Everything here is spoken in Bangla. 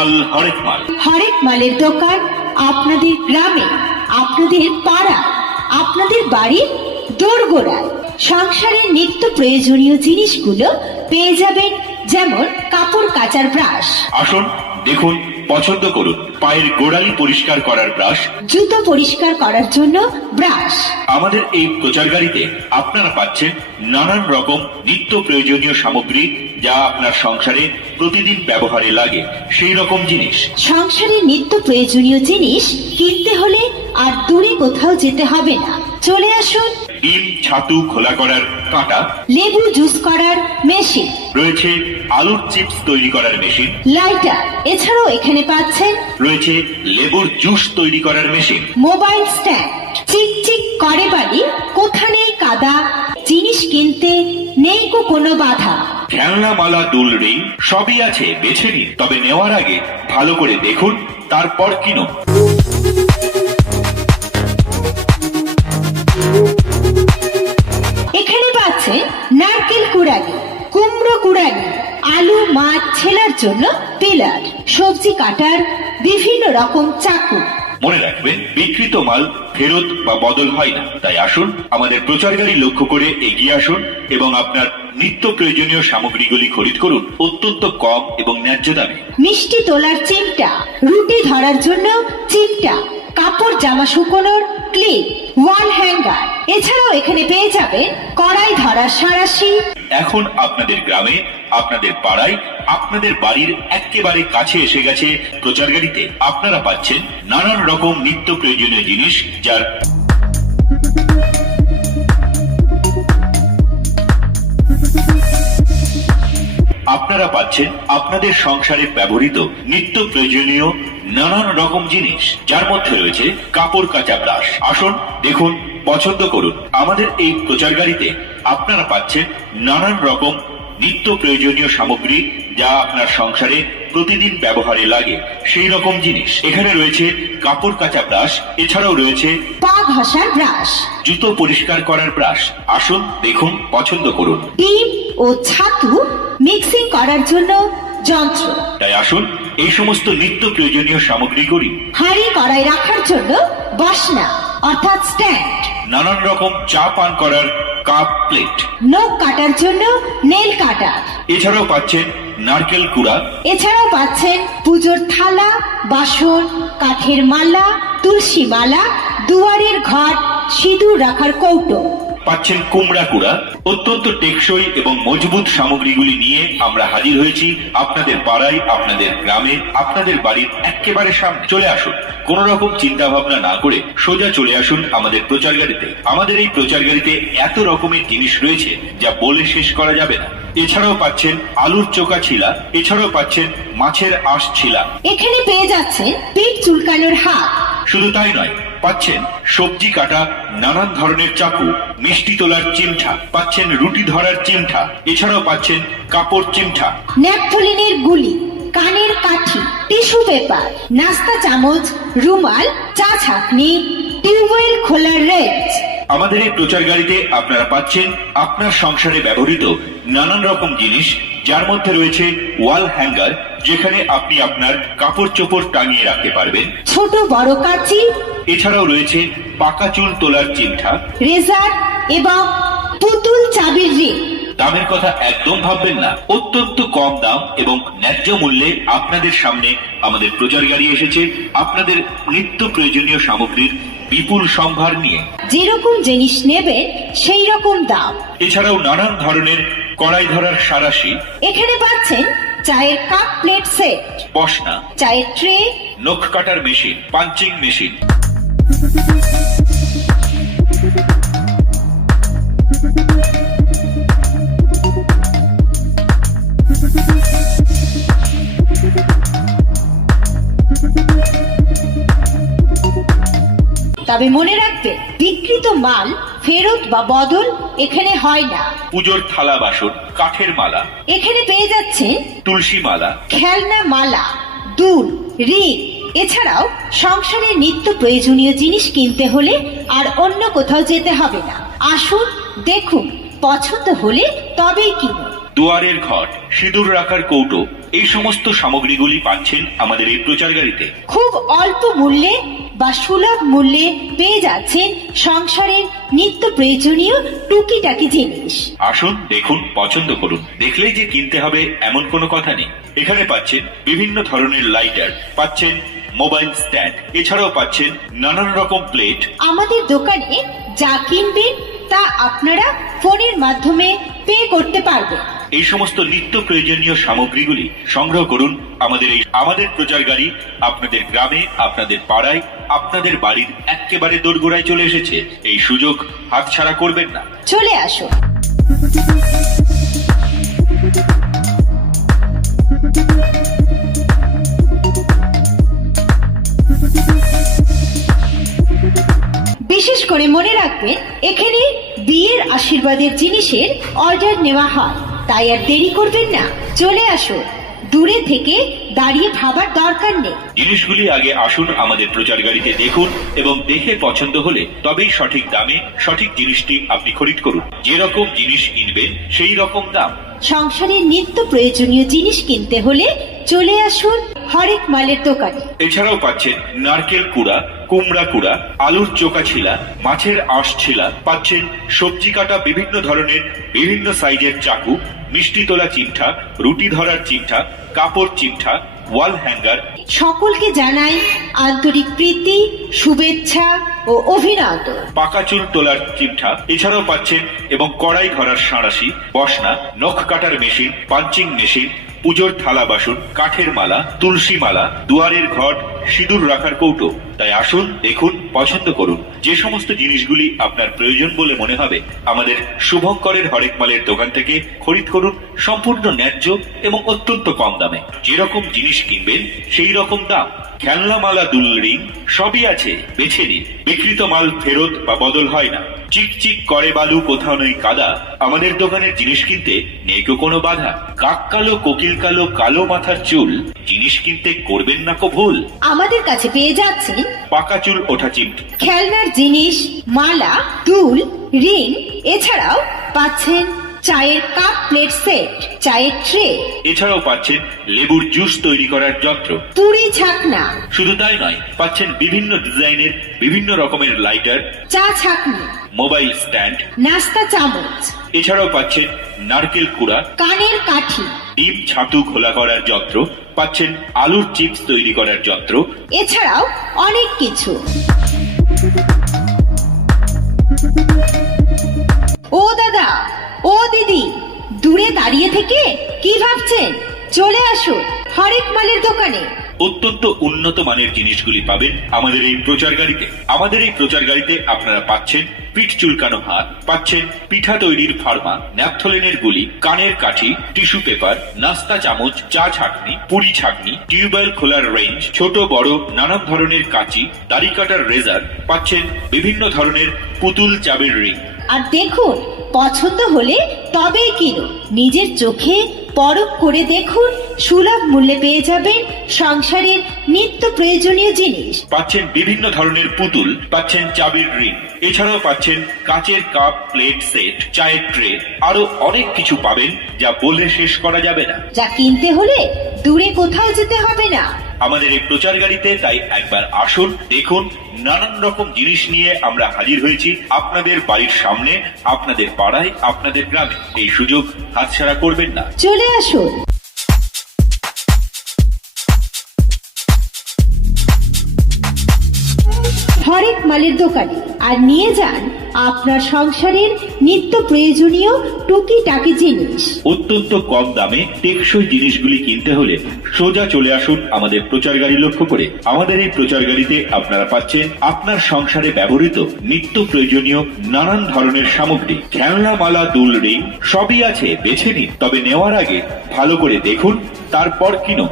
মাল হরেক মাল। হরেক মালের দোকান আপনাদের গ্রামে, আপনাদের পাড়া, আপনাদের বাড়ির দোরগোড়ায়। সংসারের নিত্য প্রয়োজনীয় জিনিসগুলো পেয়ে যাবেন, যেমন কাপড় কাচার ব্রাশ। আসুন, দেখুন, পছন্দ করুন। পায়ের গোড়ালি পরিষ্কার করার ব্রাশ, জুতো পরিষ্কার করার জন্য ব্রাশ। আমাদের এই প্রচার গাড়িতে আপনারা পাচ্ছেন নানান রকম নিত্য প্রয়োজনীয় সামগ্রী, যা আপনার সংসারে প্রতিদিন ব্যবহারে লাগে সেই রকম জিনিস। সংসারের নিত্য প্রয়োজনীয় জিনিস কিনতে হলে আর দূরে কোথাও যেতে হবে না। চলে আসুন। ডিম ছাতু খোলা করার কাঁটা, লেবু জুস করার মেশিন, রয়েছে আলুর চিপস তৈরি করার মেশিন, লাইটার। এছাড়াও এখানে পাচ্ছেন রয়েছে লেবুর জুস তৈরি করার মেশিন, মোবাইল স্ট্যান্ড। চিকচিক করে বাড়ি, কোথা নেই কাদা, জিনিস কিনতে নেই কোনো বাধা। খেলনা মালা দুল রিং সবই আছে, বেছে নিন। তবে নেওয়ার আগে ভালো করে দেখুন, তারপর কিনুন। এখানে পাচ্ছেন নারকেল কুড়ানি, কুমড়ো কুড়ানি, আলু মাছ ছেলার জন্য পিলার, সবজি কাটার বিভিন্ন রকম চাকু। মনে রাখবেন, বিকৃত মাল ফেরত বা বদল হয় না। তাই আসুন, আমাদের প্রচার গাড়ি লক্ষ্য করে এগিয়ে আসুন এবং আপনার নিত্য প্রয়োজনীয় সামগ্রীগুলি খরিদ করুন অত্যন্ত কম এবং ন্যায্য দামে। মিষ্টি তোলার চিমটা, রুটি ধরার জন্য চিমটা, কাপড় জামা শুকোনোর ক্লিপ, ওয়াল হ্যাঙ্গার। এছাড়াও এখানে পেয়ে যাবেন কড়াই ধরার সাঁড়াশি। এখন আপনাদের গ্রামে, আপনাদের পাড়ায়, আপনাদের বাড়ির একেবারে কাছে এসে গেছে প্রচার গাড়িতে আপনারা পাচ্ছেন নানান রকম নিত্য প্রয়োজনীয় জিনিস, যার আপনারা পাচ্ছেন আপনাদের সংসারে ব্যবহৃত নিত্য প্রয়োজনীয় নানান রকম জিনিস, যার মধ্যে রয়েছে কাপড় কাচা ব্রাশ। আসুন, দেখুন, পছন্দ করুন। আমাদের এই প্রচার গাড়িতে আপনারা পাচ্ছেন নানান রকম নিত্য প্রয়োজনীয় সামগ্রী, যা আপনার সংসারে প্রতিদিন ব্যবহারে লাগে সেই রকম জিনিস। এখানে রয়েছে কাপড় কাচা ব্রাশ, এছাড়াও রয়েছে পা ঘষার ব্রাশ, জুতো পরিষ্কার করার ব্রাশ। আসুন, দেখুন, পছন্দ করুন। ডিম ও ছাতু মিক্সিং করার জন্য যন্ত্র। তাই আসুন, এই সমস্ত নিত্য প্রয়োজনীয় সামগ্রীগুলি, হাঁড়ি কড়াই রাখার জন্য বসনা অর্থাৎ স্ট্যান্ড, নানান রকম চা পান করার কাপ প্লেট, নখ কাটার জন্য নেল কাটার। এছাড়াও পাচ্ছেন নারকেল কুড়া, এছাড়াও পাচ্ছেন পুজোর থালা, বাসন, কাঠের মালা, তুলসী মালা, দুয়ারের ঘট, সিঁদুর রাখার কৌটো। পাচ্ছেন কুমড়া কুড়া। অত্যন্ত টেকসই এবং মজবুত সামগ্রীগুলি নিয়ে আমরা হাজির হয়েছি আপনাদের পাড়ায়, আপনাদের গ্রামে, আপনাদের বাড়ির একেবারে সামনে। চলে আসুন, কোন রকম চিন্তা ভাবনা না করে সোজা চলে আসুন আমাদের প্রচার গাড়িতে। আমাদের এই প্রচার গাড়িতে এত রকমের জিনিস রয়েছে যা বলে শেষ করা যাবে না। এছাড়াও পাচ্ছেন আলুর চোকা ছিলা, এছাড়াও পাচ্ছেন মাছের আঁশ ছিলা। এখানে পেয়ে যাচ্ছেন পিঠ চুলকানোর হাত। শুধু তাই নয়, পাচ্ছেন সবজি কাটা নানান ধরনের চাকু, মিষ্টি তোলার চিমঠা, পাচ্ছেন রুটি ধরার চিমঠা, এছাড়াও পাচ্ছেন কাপড় চিমঠা, ন্যাপথলিনের গুলি, কানের কাঠি, টিস্যু পেপার, নাস্তা চামচ, রুমাল, চা ছাঁকনি, টিউবওয়েল খোলার রেঞ্জ। আমাদের এই প্রচার গাড়িতে আপনারা পাচ্ছেন আপনার সংসারে ব্যবহৃত নানান রকম জিনিস, যার মধ্যে রয়েছে ওয়াল হ্যাঙ্গার, যেখানে আপনি আপনার কাপড় চোপড় টাঙিয়ে রাখতে পারবেন, ছোট বড় কাঁচি, এছাড়াও রয়েছে পাকা চুল তোলার চিমঠা, রেজার এবং পুতুল চাবির রিং। দামের কথা একদম ভাববেন না, অত্যন্ত কম দাম এবং ন্যায্য মূল্যে আপনাদের সামনে আমাদের প্রচার গাড়ি এসেছে আপনাদের নিত্য প্রয়োজনীয় সামগ্রীর বিপুল সম্ভার নিয়ে। যেরকম জিনিস নেবেন সেই রকম দাম। এছাড়াও নানান ধরনের কড়াই ধরার সাঁড়াশি, এখানে পাচ্ছেন চায়ের কাপ প্লেট সেট, বসনা, চায়ের ট্রে, নখ কাটার মেশিন, পাঞ্চিং মেশিন, তবে মনে রাখবে, বিকৃত মাল ফেরত বা বদল এখানে হয় না। পুজোর থালা বাসন, কাঠের মালা, এখানে পেয়ে যাচ্ছেন তুলসী মালা, খেলনা মালা, দুল, রিং। এছাড়াও সংসারের নিত্য প্রয়োজনীয় জিনিস কিনতে হলে আর অন্য কোথাও যেতে হবে না। আসুন, দেখুন, পছন্দ হলে তবেই কিনুন। দুয়ারের ঘট, সিঁদুর রাখার কৌটো, এই সমস্ত সামগ্রীগুলি পাচ্ছেন আমাদের এই প্রচার গাড়িতে। খুব অল্প মূল্যে বা সুলভ মূল্যে পেয়ে যাচ্ছেন সংসারের নিত্য প্রয়োজনীয় টুকিটাকি জিনিস। আসুন, দেখুন, পছন্দ করুন। দেখলেই যে কিনতে হবে এমন কোনো কথা নেই। এখানে পাচ্ছেন বিভিন্ন ধরনের লাইটার, পাচ্ছেন মোবাইল স্ট্যান্ড, এছাড়াও পাচ্ছেন নানান রকম প্লেট। আমাদের দোকানে যা কিনবেন তা আপনারা ফোনের মাধ্যমে পে করতে পারবেন। এই সমস্ত নিত্য প্রয়োজনীয় সামগ্রীগুলি সংগ্রহ করুন আমাদের প্রচার গাড়ি আপনাদের গ্রামে, আপনাদের পাড়ায়, আপনাদের বাড়ির একেবারে দোরগোড়ায় চলে এসেছে। এই সুযোগ হাতছাড়া করবেন না। চলে আসুন। বিশেষ করে মনে রাখবেন, এখানে বিয়ের আশীর্বাদের জিনিসের অর্ডার নেওয়া হয়, তাই আর দেরি করবেন না, চলে আসুন। দূরে থেকে দাঁড়িয়ে ভাবার দরকার নেই। জিনিসগুলি আগে আসুন আমাদের প্রচার গাড়িতে দেখুন এবং দেখে পছন্দ হলে তবেই সঠিক দামে সঠিক জিনিসটি আপনি খরিদ করুন। যেরকম জিনিস কিনবেন সেই রকম দাম। সংসারের নিত্য প্রয়োজনীয় জিনিস কিনতে হলে চলে আসুন হরেক মালের দোকানে। এছাড়াও পাচ্ছেন নারকেল কুড়া, কুমড়া কুড়া, আলুর চোকা ছিলা, মাছের আঁশ ছিলা, পাচ্ছেন সবজি কাটা বিভিন্ন ধরনের বিভিন্ন সাইজের চাকু, মিষ্টি তোলা চিমঠা, রুটি ধরার চিমঠা, কাপড় চিমঠা, ওয়াল হ্যাঙ্গার। সকলকে জানাই আন্তরিক প্রীতি, শুভেচ্ছা ও অভিনন্দন। পাকা চুল তোলার চিমঠা, এছাড়াও পাচ্ছেন এবং কড়াই ধরার সাঁড়াশি, বসনা, নখ কাটার মেশিন, পাঞ্চিং মেশিন, পুজোর থালা বাসন, কাঠের মালা, তুলসী মালা, দুয়ারের ঘট, সিঁদুর রাখার কৌটো। তাই আসুন, দেখুন, পছন্দ করুন। যে সমস্ত জিনিসগুলি আপনার প্রয়োজন বলে মনে হবে আমাদের শুভঙ্করের হরেক মালের দোকান থেকে খরিদ করুন সম্পূর্ণ ন্যায্য এবং অত্যন্ত কম দামে। যেরকম জিনিস কিনবেন সেই রকম দাম। খেলনা মালা, দুল রিং সবই আছে, বেছে নিন। বিক্রিত মাল ফেরত বা বদল হয় না। চিকচিক করে বালু, কোথাও নেই কাদা। আমাদের দোকানের জিনিস কিনতে নেই কোনো বাধা। কাক কালো, কোকিল কালো, কালো মাথার চুল, জিনিস কিনতে করবেন না কো ভুল। আমাদের কাছে পেয়ে যাচ্ছেন পাকা চুল ওঠা চিমটি, খেলনার জিনিস, মালা, দুল, রিং, এছাড়াও পাচ্ছেন চায়ের কাপ প্লেট সেট, চায়ের ট্রে। এছাড়াও পাচ্ছেন লেবুর জুস তৈরি করার যন্ত্র, পুরি ছাকনা। শুধু তাই নয়, পাচ্ছেন বিভিন্ন ডিজাইনের বিভিন্ন রকমের লাইটার, চা ছাকনি, মোবাইল স্ট্যান্ড, নাস্তা চামচ। এছাড়াও পাচ্ছেন নারকেল কুড়া, কানের কাঠি, ডিম ছাতু ঘোলা করার যন্ত্র, পাচ্ছেন আলুর চিপস তৈরি করার যন্ত্র, এছাড়াও অনেক কিছু। ও দাদা, ও দিদি, দূরে দাঁড়িয়ে থেকে কি ভাবছেন? চলে আসুন হরেক মালের দোকানে। অত্যন্ত উন্নত মানের জিনিসগুলি পাবেন আমাদের এই প্রচার গাড়িতে। আমাদের এই প্রচার গাড়িতে আপনারা পাচ্ছেন পিঠ চুলকানো হাত, পাচ্ছেন পিঠা তৈরির ফার্মা, ন্যাপথলিনের গুলি, কানের কাঠি, টিস্যু পেপার, নাস্তা চামচ, চা ছাঁকনি, পুরি ছাঁকনি, টিউবওয়েল খোলার রেঞ্জ, ছোট বড় নানান ধরনের কাঁচি, দাড়ি কাটার রেজার, পাচ্ছেন বিভিন্ন ধরনের পুতুল চাবির রিং। আর দেখুন, পছন্দ হলে তবেই কিনুন। নিজের চোখে পরখ করে দেখুন, সুলভ মূল্যে পেয়ে যাবেন সংসারের নিত্য প্রয়োজনীয় জিনিস। পাচ্ছেন বিভিন্ন ধরনের পুতুল, পাচ্ছেন চাবির রিং, এছাড়াও পাচ্ছেন কাচের কাপ প্লেট সেট, চায়ের ট্রে, আরো অনেক কিছু পাবেন যা বলে শেষ করা যাবে না। যা কিনতে হলে দূরে কোথাও যেতে হবে না। আমাদের এই প্রচার গাড়িতে তাই একবার আসুন, দেখুন। নানান রকম জিনিস নিয়ে আমরা হাজির হয়েছি আপনাদের বাড়ির সামনে, আপনাদের পাড়ায়, আপনাদের গ্রামে। এই সুযোগ হাতছাড়া করবেন না। চলে আসুন। হরেক মালের দোকানে আর নিয়ে যান আপনার সংসারের নিত্য প্রয়োজনীয় টুকিটাকি জিনিস। অত্যন্ত কম দামে টেকসই জিনিসগুলি কিনতে হলে সোজা চলে আসুন আমাদের প্রচার গাড়ি লক্ষ্য করে। আমাদের এই প্রচার গাড়িতে আপনারা পাচ্ছেন আপনার সংসারে ব্যবহৃত নিত্য প্রয়োজনীয় নানান ধরনের সামগ্রী। খেলনা মালা, দুল রিং সবই আছে, বেছে নিন। তবে নেওয়ার আগে ভালো করে দেখুন, তারপর কিনুন।